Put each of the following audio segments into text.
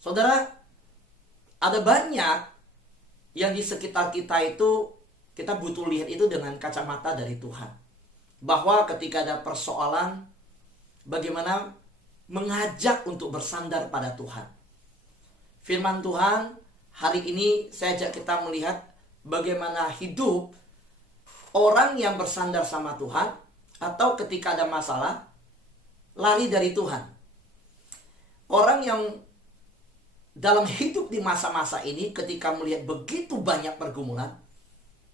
Saudara, ada banyak yang di sekitar kita itu kita butuh lihat itu dengan kacamata dari Tuhan. Bahwa ketika ada persoalan, bagaimana mengajak untuk bersandar pada Tuhan. Firman Tuhan hari ini saya ajak kita melihat bagaimana hidup orang yang bersandar sama Tuhan, atau ketika ada masalah lari dari Tuhan. Orang yang dalam hidup di masa-masa ini ketika melihat begitu banyak pergumulan,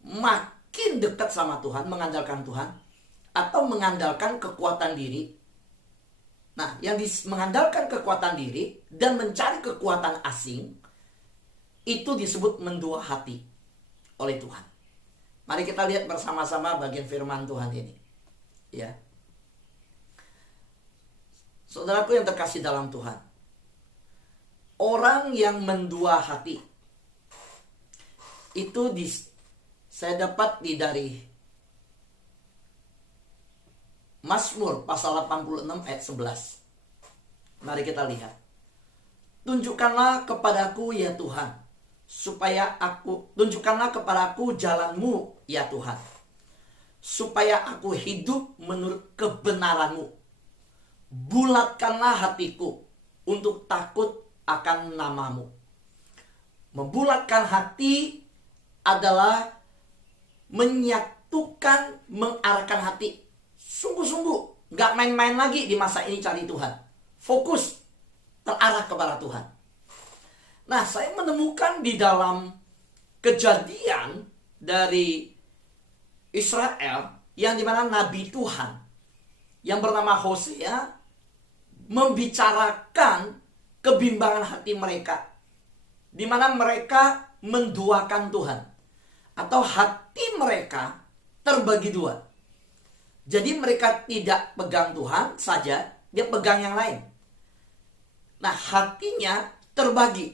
makin dekat sama Tuhan, mengandalkan Tuhan, atau mengandalkan kekuatan diri. Nah, yang mengandalkan kekuatan diri dan mencari kekuatan asing, itu disebut mendua hati oleh Tuhan. Mari kita lihat bersama-sama bagian firman Tuhan ini. Ya. Saudaraku yang terkasih dalam Tuhan, orang yang mendua hati itu saya dapat dari Mazmur pasal 86 ayat 11. Mari kita lihat. Tunjukkanlah kepadaku ya Tuhan, tunjukkanlah kepadaku jalan-Mu ya Tuhan, supaya aku hidup menurut kebenaran-Mu. Bulatkanlah hatiku untuk takut akan nama-Mu. Membulatkan hati adalah menyatukan, mengarahkan hati. Sungguh-sungguh, gak main-main lagi di masa ini cari Tuhan. Fokus, terarah kepada Tuhan. Nah, saya menemukan di dalam kejadian dari Israel, yang dimana Nabi Tuhan yang bernama Hosea membicarakan kebimbangan hati mereka, di mana mereka menduakan Tuhan, atau hati mereka terbagi dua. Jadi mereka tidak pegang Tuhan saja, dia pegang yang lain. Nah, hatinya terbagi,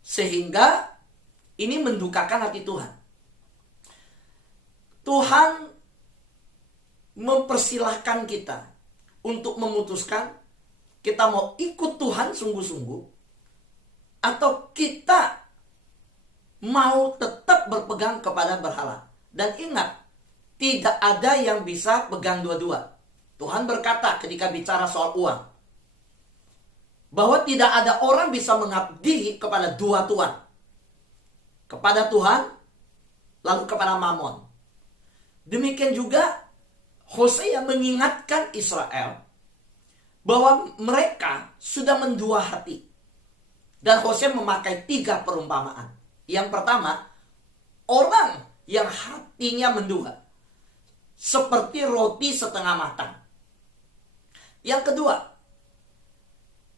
sehingga ini mendukakan hati Tuhan. Tuhan mempersilahkan kita untuk memutuskan kita mau ikut Tuhan sungguh-sungguh, atau kita mau tetap berpegang kepada berhala. Dan ingat, tidak ada yang bisa pegang dua-dua. Tuhan berkata ketika bicara soal uang, bahwa tidak ada orang bisa mengabdi kepada dua tuan. Kepada Tuhan, lalu kepada Mamon. Demikian juga Hosea mengingatkan Israel bahwa mereka sudah mendua hati. Dan Hosea memakai 3 perumpamaan. Yang pertama, orang yang hatinya mendua seperti roti setengah matang. Yang kedua,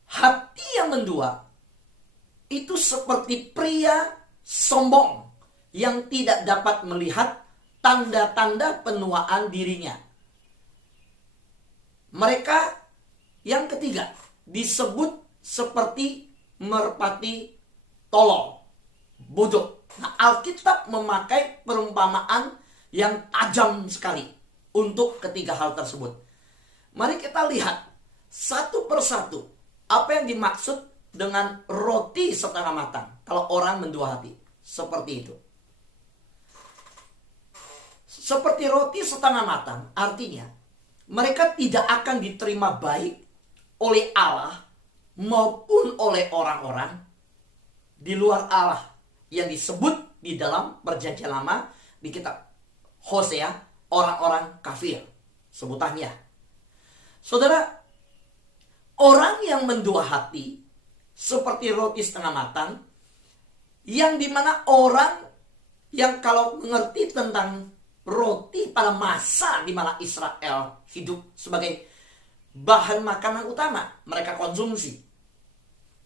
hati yang mendua itu seperti pria sombong yang tidak dapat melihat tanda-tanda penuaan dirinya. Mereka yang ketiga disebut seperti merpati tolol, bodoh. Nah, Alkitab memakai perumpamaan yang tajam sekali untuk ketiga hal tersebut. Mari kita lihat satu persatu apa yang dimaksud dengan roti setengah matang kalau orang mendua hati. Seperti itu. Seperti roti setengah matang, artinya mereka tidak akan diterima baik oleh Allah maupun oleh orang-orang di luar Allah yang disebut di dalam Perjanjian Lama di kitab Hosea, orang-orang kafir sebutannya. Saudara, orang yang mendua hati seperti roti setengah matang, yang dimana orang yang kalau mengerti tentang roti pada masa dimana Israel hidup sebagai bahan makanan utama mereka konsumsi,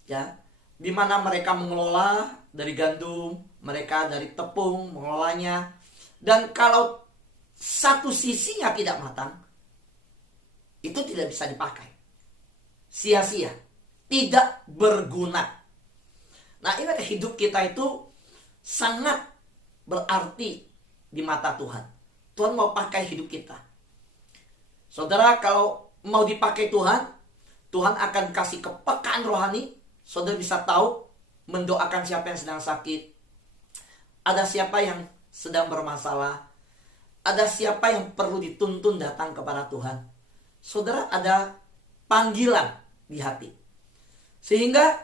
ya, dimana mereka mengelola dari gandum, mereka dari tepung mengelolanya, dan kalau satu sisinya tidak matang, itu tidak bisa dipakai, sia-sia, tidak berguna. Nah, ingat, hidup kita itu sangat berarti di mata Tuhan. Tuhan mau pakai hidup kita. Saudara, kalau mau dipakai Tuhan, Tuhan akan kasih kepekaan rohani Saudara bisa tahu mendoakan siapa yang sedang sakit, ada siapa yang sedang bermasalah, ada siapa yang perlu dituntun datang kepada Tuhan. Saudara, ada panggilan di hati. Sehingga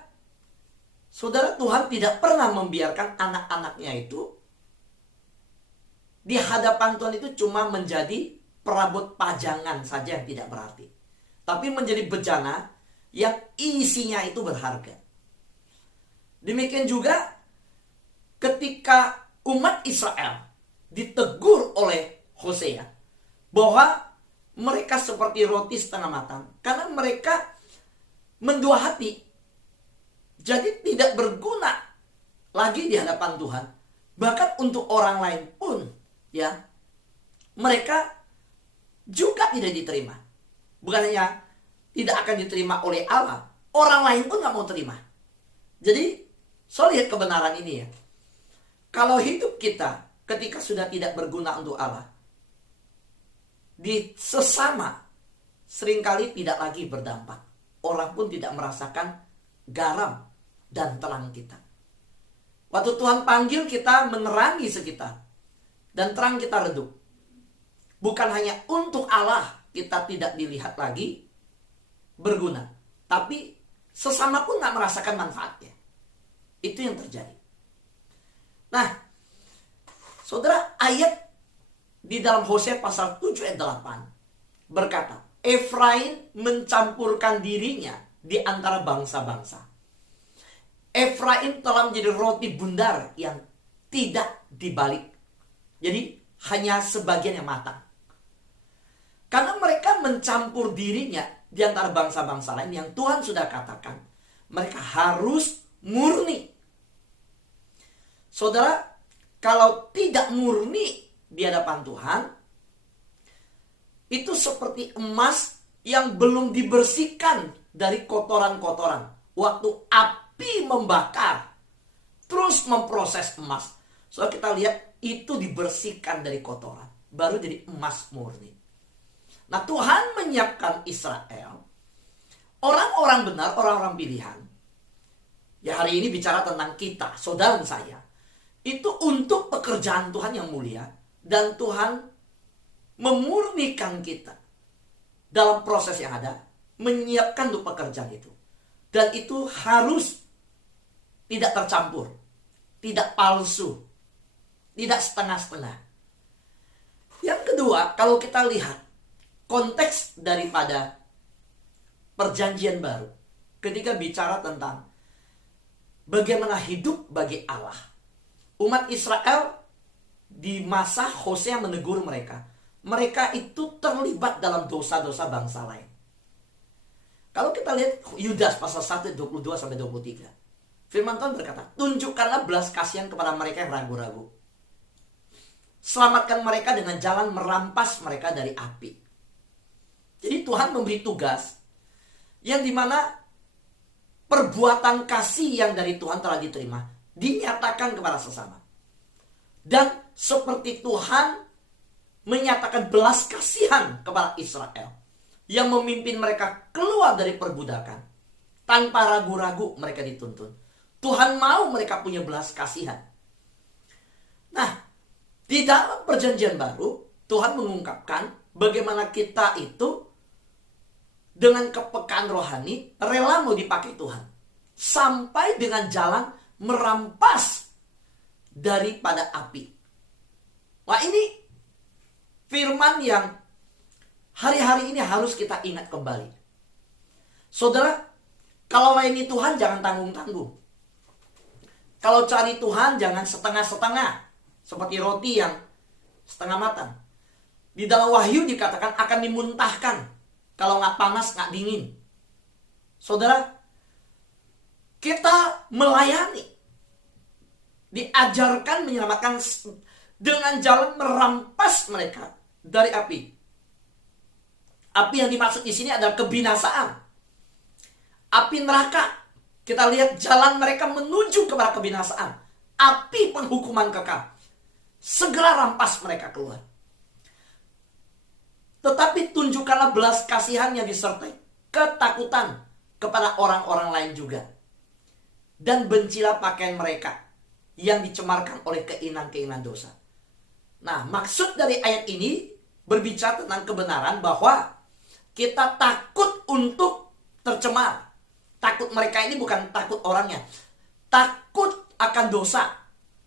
saudara, Tuhan tidak pernah membiarkan anak-anaknya itu di hadapan Tuhan itu cuma menjadi perabot pajangan saja yang tidak berarti, tapi menjadi bejana yang isinya itu berharga. Demikian juga ketika umat Israel ditegur oleh Hosea bahwa mereka seperti roti setengah matang karena mereka mendua hati, jadi tidak berguna lagi di hadapan Tuhan. Bahkan untuk orang lain pun, ya, mereka juga tidak diterima. Bukan hanya tidak akan diterima oleh Allah, orang lain pun gak mau terima. Jadi, saya lihat kebenaran ini ya. Kalau hidup kita ketika sudah tidak berguna untuk Allah, di sesama seringkali tidak lagi berdampak. Orang pun tidak merasakan garam dan terang kita. Waktu Tuhan panggil kita menerangi sekitar dan terang kita redup. Bukan hanya untuk Allah kita tidak dilihat lagi berguna, tapi sesama pun gak merasakan manfaatnya. Itu yang terjadi. Nah, saudara, ayat di dalam Hosea pasal 7 ayat 8 berkata, Efraim mencampurkan dirinya di antara bangsa-bangsa. Efraim telah menjadi roti bundar yang tidak dibalik. Jadi hanya sebagian yang matang. Karena mereka mencampur dirinya di antara bangsa-bangsa lain yang Tuhan sudah katakan mereka harus murni. Saudara, kalau tidak murni di hadapan Tuhan, itu seperti emas yang belum dibersihkan dari kotoran-kotoran. Waktu api membakar, terus memproses emas. So kita lihat itu dibersihkan dari kotoran, baru jadi emas murni. Nah, Tuhan menyiapkan Israel, orang-orang benar, orang-orang pilihan. Ya, hari ini bicara tentang kita, saudara dan saya. Itu untuk pekerjaan Tuhan yang mulia. Dan Tuhan memurnikan kita dalam proses yang ada, menyiapkan untuk pekerjaan itu. Dan itu harus tidak tercampur, tidak palsu, tidak setengah-setengah. Yang kedua, kalau kita lihat konteks daripada perjanjian baru, ketika bicara tentang bagaimana hidup bagi Allah, umat Israel di masa Hosea menegur mereka, mereka itu terlibat dalam dosa-dosa bangsa lain. Kalau kita lihat Yudas pasal 1 22-23, firman Tuhan berkata, tunjukkanlah belas kasihan kepada mereka yang ragu-ragu. Selamatkan mereka dengan jalan merampas mereka dari api. Jadi Tuhan memberi tugas yang dimana perbuatan kasih yang dari Tuhan telah diterima dinyatakan kepada sesama. Dan seperti Tuhan menyatakan belas kasihan kepada Israel yang memimpin mereka keluar dari perbudakan, tanpa ragu-ragu mereka dituntun. Tuhan mau mereka punya belas kasihan. Nah, di dalam perjanjian baru, Tuhan mengungkapkan bagaimana kita itu dengan kepekaan rohani rela mau dipakai Tuhan, sampai dengan jalan merampas daripada api. Wah, ini firman yang hari-hari ini harus kita ingat kembali. Saudara, kalau layani Tuhan jangan tanggung-tanggung. Kalau cari Tuhan jangan setengah-setengah, seperti roti yang setengah matang. Di dalam Wahyu dikatakan akan dimuntahkan kalau nggak panas, nggak dingin. Saudara, kita melayani, diajarkan menyelamatkan dengan jalan merampas mereka dari api. Api yang dimaksud di sini adalah kebinasaan. Api neraka. Kita lihat jalan mereka menuju kepada kebinasaan. Api penghukuman kekal. Segera rampas mereka keluar. Tetapi tunjukkanlah belas kasihan yang disertai ketakutan kepada orang-orang lain juga. dan bencilah pakaian mereka yang dicemarkan oleh keinginan-keinginan dosa. Nah, maksud dari ayat ini berbicara tentang kebenaran bahwa kita takut untuk tercemar. Takut mereka ini bukan takut orangnya, takut akan dosa,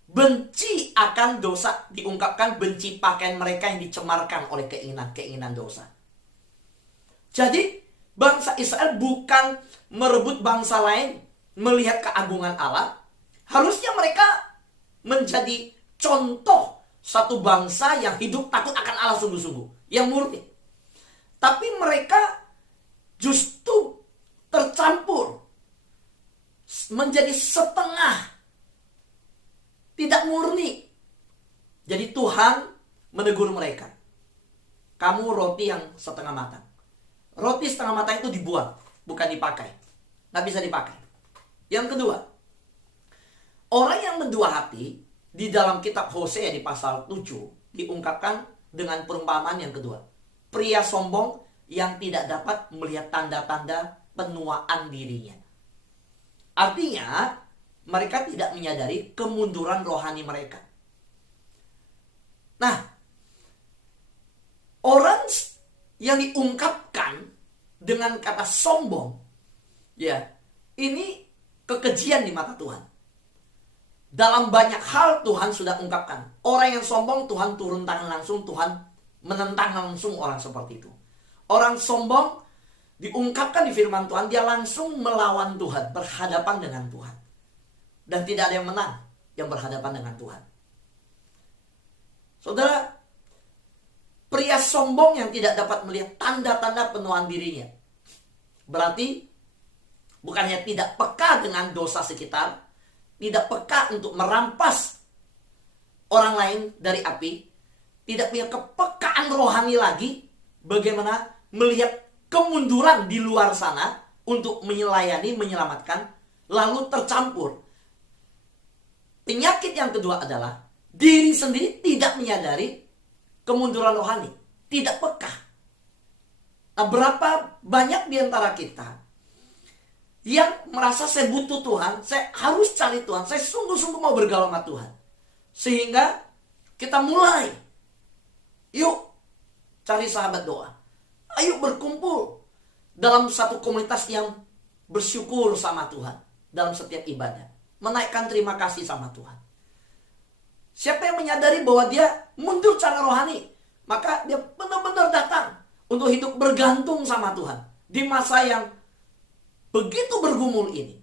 benci akan dosa. Diungkapkan benci pakaian mereka yang dicemarkan oleh keinginan-keinginan dosa. Jadi bangsa Israel bukan merebut bangsa lain melihat keagungan Allah. Harusnya mereka menjadi contoh satu bangsa yang hidup takut akan Allah sungguh-sungguh, yang murni. Tapi mereka justru tercampur, menjadi setengah, tidak murni. Jadi Tuhan menegur mereka, kamu roti yang setengah matang. Roti setengah matang itu dibuang, bukan dipakai. Nggak bisa dipakai. Yang kedua, orang yang mendua hati di dalam kitab Hosea di pasal 7 diungkapkan dengan perumpamaan yang kedua. Pria sombong yang tidak dapat melihat tanda-tanda penuaan dirinya. Artinya, mereka tidak menyadari kemunduran rohani mereka. Nah, orang yang diungkapkan dengan kata sombong, ya, ini kekejian di mata Tuhan. Dalam banyak hal Tuhan sudah ungkapkan. Orang yang sombong, Tuhan turun tangan langsung, Tuhan menentang langsung orang seperti itu. Orang sombong diungkapkan di firman Tuhan, dia langsung melawan Tuhan, berhadapan dengan Tuhan. Dan tidak ada yang menang yang berhadapan dengan Tuhan. Saudara, pria sombong yang tidak dapat melihat tanda-tanda penuaan dirinya, berarti bukannya tidak peka dengan dosa sekitar, tidak peka untuk merampas orang lain dari api, tidak punya kepekaan rohani lagi, bagaimana melihat kemunduran di luar sana untuk menyelayankan, menyelamatkan, lalu tercampur. Penyakit yang kedua adalah diri sendiri tidak menyadari kemunduran rohani, tidak peka. Nah, berapa banyak di antara kita yang merasa saya butuh Tuhan, saya harus cari Tuhan, saya sungguh-sungguh mau bergaul sama Tuhan. Sehingga kita mulai, yuk cari sahabat doa. Ayo berkumpul dalam satu komunitas yang bersyukur sama Tuhan dalam setiap ibadah. Menaikkan terima kasih sama Tuhan. Siapa yang menyadari bahwa dia mundur cara rohani, maka dia benar-benar datang untuk hidup bergantung sama Tuhan. Di masa yang begitu bergumul ini,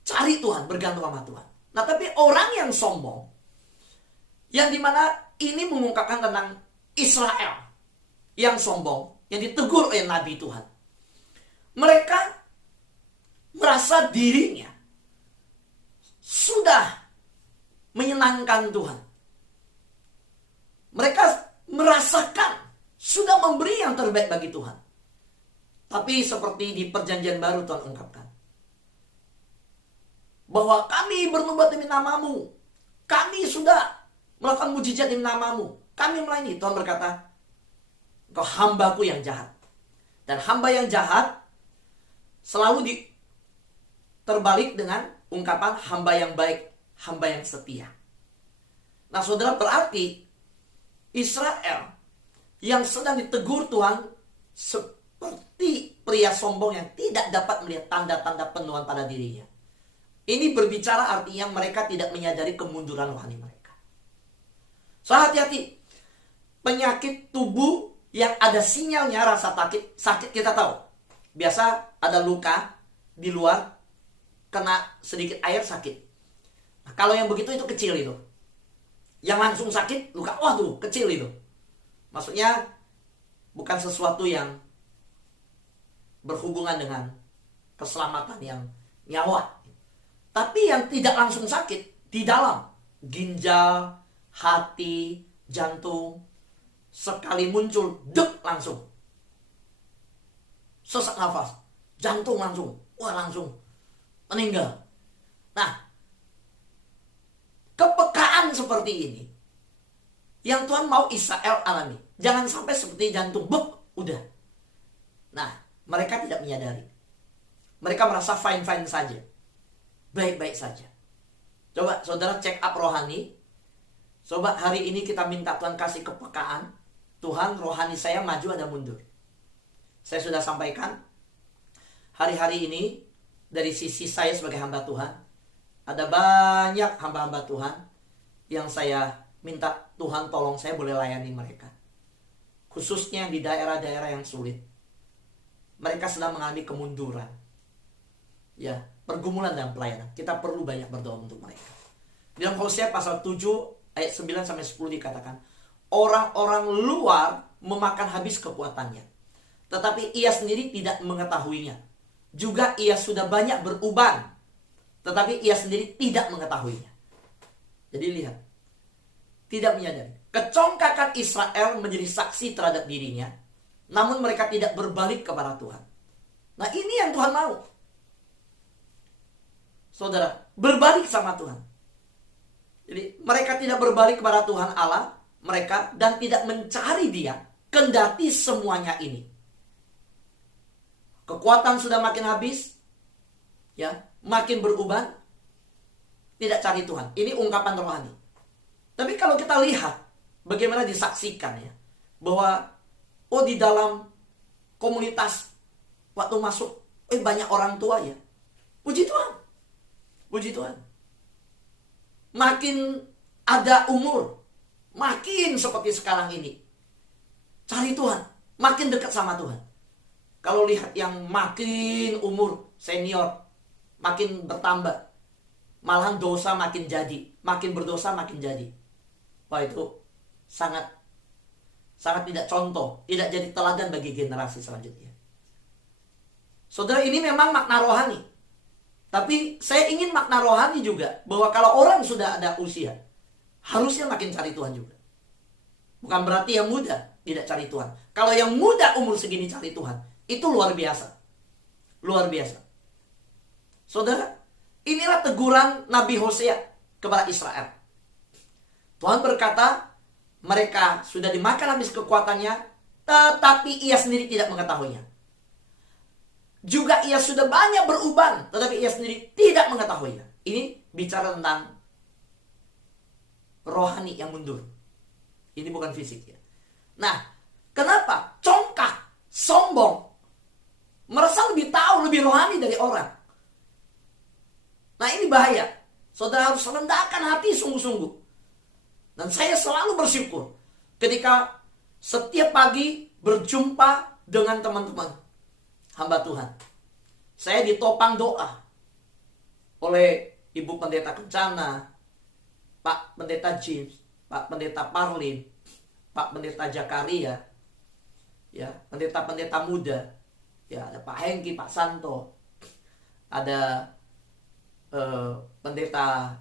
cari Tuhan, bergantung sama Tuhan. Nah, tapi orang yang sombong, yang dimana ini mengungkapkan tentang Israel yang sombong, yang ditegur oleh Nabi Tuhan. Mereka merasa dirinya sudah menyenangkan Tuhan. Mereka merasakan sudah memberi yang terbaik bagi Tuhan. Tapi seperti di perjanjian baru Tuhan ungkapkan, bahwa kami bernubuat demi namamu, kami sudah melakukan mujizat demi namamu, kami melayani. Tuhan berkata, engkau hambaku yang jahat. Dan hamba yang jahat selalu terbalik dengan ungkapan hamba yang baik, hamba yang setia. Nah, saudara, berarti Israel yang sedang ditegur Tuhan seperti pria sombong yang tidak dapat melihat tanda-tanda penuhan pada dirinya. Ini berbicara artinya mereka tidak menyadari kemunduran rohani mereka. So, hati-hati. Penyakit tubuh yang ada sinyalnya rasa sakit kita tahu. Biasa ada luka di luar, kena sedikit air sakit. Nah, kalau yang begitu itu kecil itu. Yang langsung sakit, luka, waduh, kecil itu. Maksudnya bukan sesuatu yang berhubungan dengan keselamatan yang nyawa. Tapi yang tidak langsung sakit, di dalam ginjal, hati, jantung, sekali muncul, dek langsung. Sesak nafas, jantung langsung, wah langsung meninggal. Nah, kepekaan seperti ini yang Tuhan mau Israel alami. Jangan sampai seperti jantung, udah. Nah, mereka tidak menyadari. Mereka merasa fine-fine saja. baik-baik saja. Coba saudara check up rohani. Coba hari ini kita minta Tuhan kasih kepekaan. Tuhan, rohani saya maju ada mundur. Saya sudah sampaikan, hari-hari ini dari sisi saya sebagai hamba Tuhan, ada banyak hamba-hamba Tuhan yang saya minta Tuhan tolong saya boleh layani mereka. Khususnya di daerah-daerah yang sulit. Mereka sedang mengalami kemunduran. Ya, pergumulan dalam pelayanan. Kita perlu banyak berdoa untuk mereka. Di dalam Hosea pasal 7 ayat 9 sampai 10 dikatakan, orang-orang luar memakan habis kekuatannya, tetapi ia sendiri tidak mengetahuinya. Juga ia sudah banyak beruban, tetapi ia sendiri tidak mengetahuinya. Jadi lihat, tidak menyadari. Kecongkakan Israel menjadi saksi terhadap dirinya, namun mereka tidak berbalik kepada Tuhan. Nah, ini yang Tuhan mau. Saudara, berbalik sama Tuhan. Jadi mereka tidak berbalik kepada Tuhan Allah mereka dan tidak mencari Dia, kendati semuanya ini. Kekuatan sudah makin habis, ya, makin beruban, tidak cari Tuhan. Ini ungkapan rohani. Tapi kalau kita lihat bagaimana disaksikan ya, bahwa di dalam komunitas waktu masuk, banyak orang tua ya. Puji Tuhan. Puji Tuhan. Makin ada umur, makin seperti sekarang ini, cari Tuhan, makin dekat sama Tuhan. Kalau lihat yang makin umur senior, makin bertambah, malahan dosa makin jadi, makin berdosa makin jadi. Wah, itu sangat tidak contoh, tidak jadi teladan bagi generasi selanjutnya. Saudara, ini memang makna rohani. Tapi saya ingin makna rohani juga, bahwa kalau orang sudah ada usia, harusnya makin cari Tuhan juga. Bukan berarti yang muda tidak cari Tuhan. Kalau yang muda umur segini cari Tuhan, itu luar biasa. Luar biasa. Saudara, inilah teguran Nabi Hosea kepada Israel. Tuhan berkata, mereka sudah dimakan habis kekuatannya, tetapi ia sendiri tidak mengetahuinya. Juga ia sudah banyak beruban, tetapi ia sendiri tidak mengetahuinya. Ini bicara tentang rohani yang mundur. Ini bukan fisik ya. Nah, kenapa? Congkak, sombong, merasa lebih tahu, lebih rohani dari orang. Nah, ini bahaya. Saudara harus rendahkan hati sungguh-sungguh. Dan saya selalu bersyukur ketika setiap pagi berjumpa dengan teman-teman hamba Tuhan. Saya ditopang doa oleh Ibu Pendeta Kencana, Pak Pendeta James, Pak Pendeta Parlin, Pak Pendeta Jakaria, ya, pendeta-pendeta muda, ya, ada Pak Hengki, Pak Santo, ada Pendeta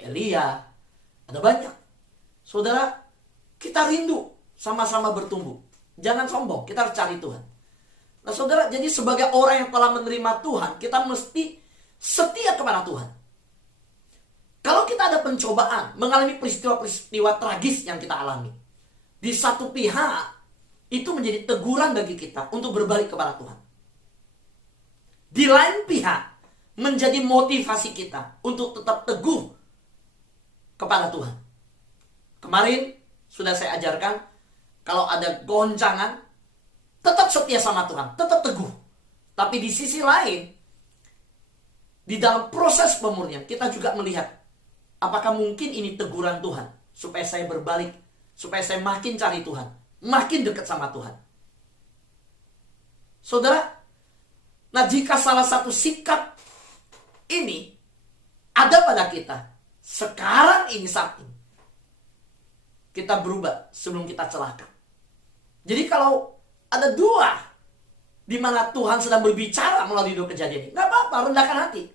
Elia, ada banyak. Saudara, kita rindu sama-sama bertumbuh. Jangan sombong, kita harus cari Tuhan. Nah, saudara, jadi sebagai orang yang telah menerima Tuhan, kita mesti setia kepada Tuhan. Kalau kita ada pencobaan, mengalami peristiwa-peristiwa tragis yang kita alami, di satu pihak, itu menjadi teguran bagi kita untuk berbalik kepada Tuhan. Di lain pihak, menjadi motivasi kita untuk tetap teguh kepada Tuhan. Kemarin sudah saya ajarkan, kalau ada goncangan, tetap setia sama Tuhan, tetap teguh. Tapi di sisi lain, di dalam proses pemurnian, kita juga melihat, apakah mungkin ini teguran Tuhan, supaya saya berbalik, supaya saya makin cari Tuhan, makin dekat sama Tuhan. Saudara, nah jika salah satu sikap ini ada pada kita, sekarang ini saat ini, kita berubah sebelum kita celaka. Jadi kalau ada dua di mana Tuhan sedang berbicara melalui dua kejadian ini, nggak apa-apa, rendahkan hati.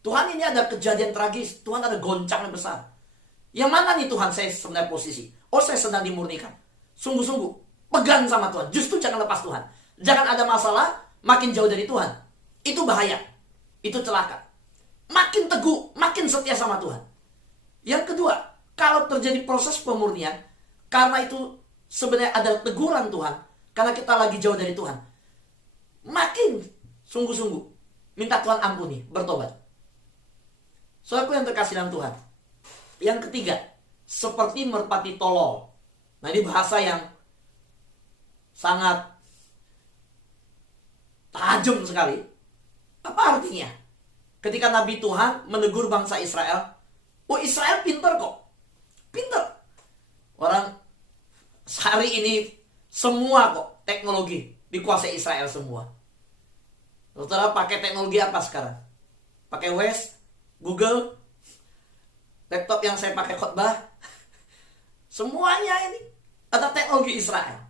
Tuhan, ini ada kejadian tragis, Tuhan ada goncangan besar. Yang mana nih Tuhan saya sebenarnya posisi? Saya sedang dimurnikan. Sungguh-sungguh pegang sama Tuhan. Justru jangan lepas Tuhan. Jangan ada masalah makin jauh dari Tuhan. Itu bahaya. Itu celaka. Makin teguh, makin setia sama Tuhan. Yang kedua, kalau terjadi proses pemurnian, karena itu sebenarnya ada teguran Tuhan, karena kita lagi jauh dari Tuhan, makin sungguh-sungguh minta Tuhan ampuni, bertobat. Saudaraku yang terkasih dalam Tuhan. Yang ketiga, seperti merpati tolol. Nah, ini bahasa yang sangat tajam sekali. Apa artinya? Ketika Nabi Tuhan menegur bangsa Israel, oh Israel pintar kok. Pintar. Orang hari ini semua kok teknologi dikuasai Israel semua. Saudara pakai teknologi apa sekarang? Pakai Waze, Google, laptop yang saya pakai khotbah. Semuanya ini ada teknologi Israel.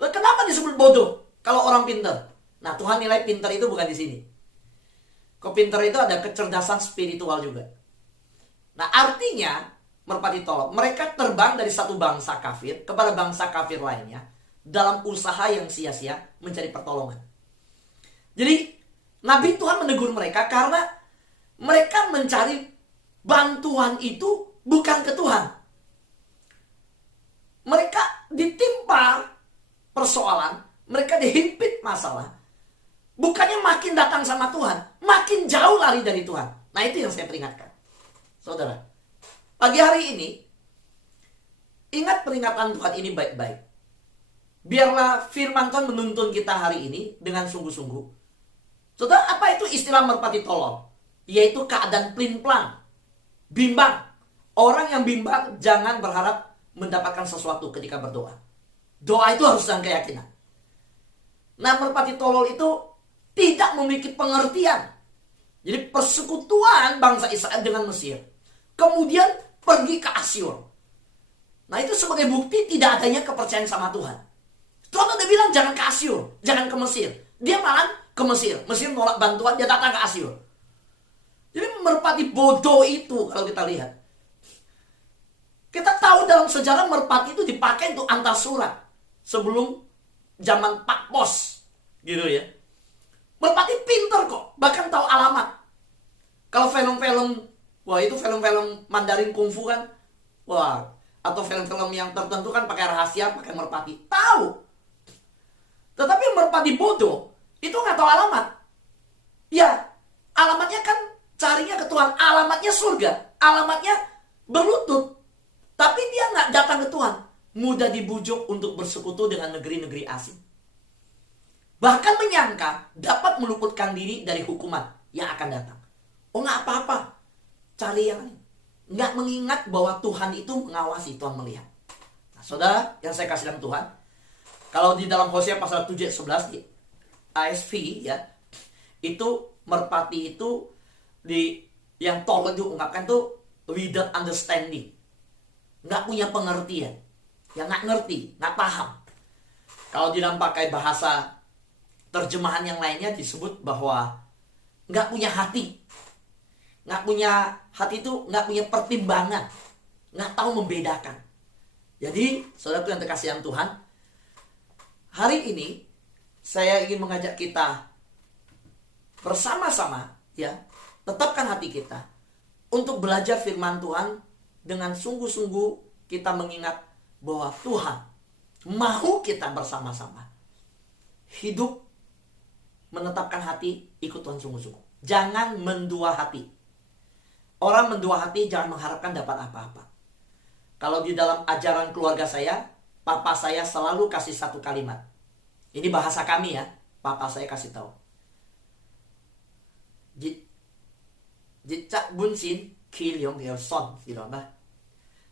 Lalu kenapa disebut bodoh kalau orang pintar? Nah, Tuhan nilai pintar itu bukan di sini. Kepintaran itu ada kecerdasan spiritual juga. Nah, artinya merpati tolol, mereka terbang dari satu bangsa kafir kepada bangsa kafir lainnya dalam usaha yang sia-sia mencari pertolongan. Jadi Nabi Tuhan menegur mereka karena mereka mencari bantuan itu bukan ke Tuhan. Mereka ditimpa persoalan, mereka dihimpit masalah. Bukannya makin datang sama Tuhan, makin jauh lari dari Tuhan. Nah, itu yang saya peringatkan. Saudara, pagi hari ini, ingat peringatan Tuhan ini baik-baik. Biarlah firman Tuhan menuntun kita hari ini dengan sungguh-sungguh. Saudara, apa itu istilah merpati tolol? Yaitu keadaan plin-plan, bimbang. Orang yang bimbang jangan berharap mendapatkan sesuatu ketika berdoa. Doa itu harus dengan keyakinan. Nah, merpati tolol itu tidak memiliki pengertian. Jadi persekutuan bangsa Israel dengan Mesir, kemudian pergi ke Asyur. Nah, itu sebagai bukti tidak adanya kepercayaan sama Tuhan. Tuhan udah bilang jangan ke Asyur, jangan ke Mesir. Dia malah ke Mesir. Mesir nolak bantuan, dia datang ke Asyur. Jadi merpati bodoh itu kalau kita lihat. Kita tahu dalam sejarah merpati itu dipakai untuk antar surat sebelum zaman Pak Pos, gitu ya. Merpati pinter kok, bahkan tahu alamat. Kalau film-film, wah itu film-film Mandarin Kungfu kan, wah, atau film-film yang tertentu kan pakai rahasia, pakai merpati, tahu. Tetapi merpati bodoh itu nggak tahu alamat. Ya, alamatnya kan carinya ke Tuhan, alamatnya surga, alamatnya berlutut. Tapi dia nggak datang ke Tuhan, mudah dibujuk untuk bersekutu dengan negeri-negeri asing. Bahkan menyangka dapat meluputkan diri dari hukuman yang akan datang. Oh, nggak apa-apa, cari yang lain. Nggak mengingat bahwa Tuhan itu mengawasi, Tuhan melihat. Nah, saudara yang saya kasih dalam Tuhan, kalau di dalam Hosea pasal 7 ayat 11 di ASV ya, itu merpati itu yang tolol diungkapkan tuh without understanding. Nggak punya pengertian. Ya nggak ngerti, nggak paham. Kalau di dalam pakai bahasa terjemahan yang lainnya disebut bahwa nggak punya hati. Nggak punya hati itu nggak punya pertimbangan. Nggak tahu membedakan. Jadi, saudaraku yang terkasih dalam Tuhan, hari ini saya ingin mengajak kita bersama-sama ya, tetapkan hati kita untuk belajar firman Tuhan dengan sungguh-sungguh kita mengingat bahwa Tuhan mau kita bersama-sama hidup menetapkan hati ikut Tuhan sungguh-sungguh. Jangan mendua hati. Orang mendua hati jangan mengharapkan dapat apa-apa. Kalau di dalam ajaran keluarga saya, papa saya selalu kasih satu kalimat. Ini bahasa kami ya, papa saya kasih tahu. Jicak bunsin kiliong ya son, gitu apa?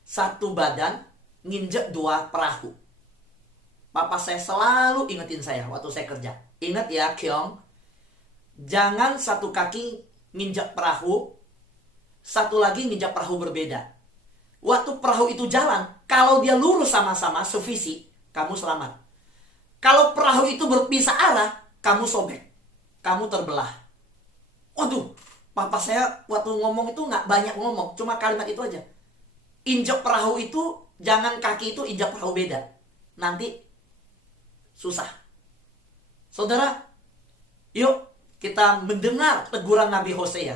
Satu badan nginjek dua perahu. Papa saya selalu ingetin saya waktu saya kerja. Ingat ya, Kyong, jangan satu kaki nginjak perahu, satu lagi nginjak perahu berbeda. Waktu perahu itu jalan, kalau dia lurus sama-sama sevisi, kamu selamat. Kalau perahu itu berpisah arah, kamu sobek, kamu terbelah. Waduh, papa saya waktu ngomong itu nggak banyak ngomong, cuma kalimat itu aja. Injak perahu itu, jangan kaki itu injak perahu beda. Nanti susah. Saudara, yuk kita mendengar teguran Nabi Hosea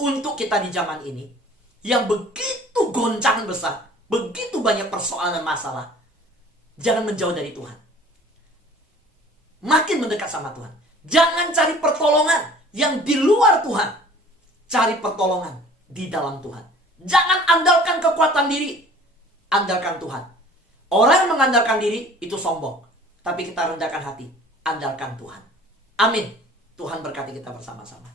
untuk kita di zaman ini yang begitu goncangan besar, begitu banyak persoalan dan masalah. Jangan menjauh dari Tuhan. Makin mendekat sama Tuhan. Jangan cari pertolongan yang di luar Tuhan. Cari pertolongan di dalam Tuhan. Jangan andalkan kekuatan diri. Andalkan Tuhan. Orang yang mengandalkan diri itu sombong. Tapi kita rendahkan hati. Andalkan Tuhan. Amin. Tuhan berkati kita bersama-sama.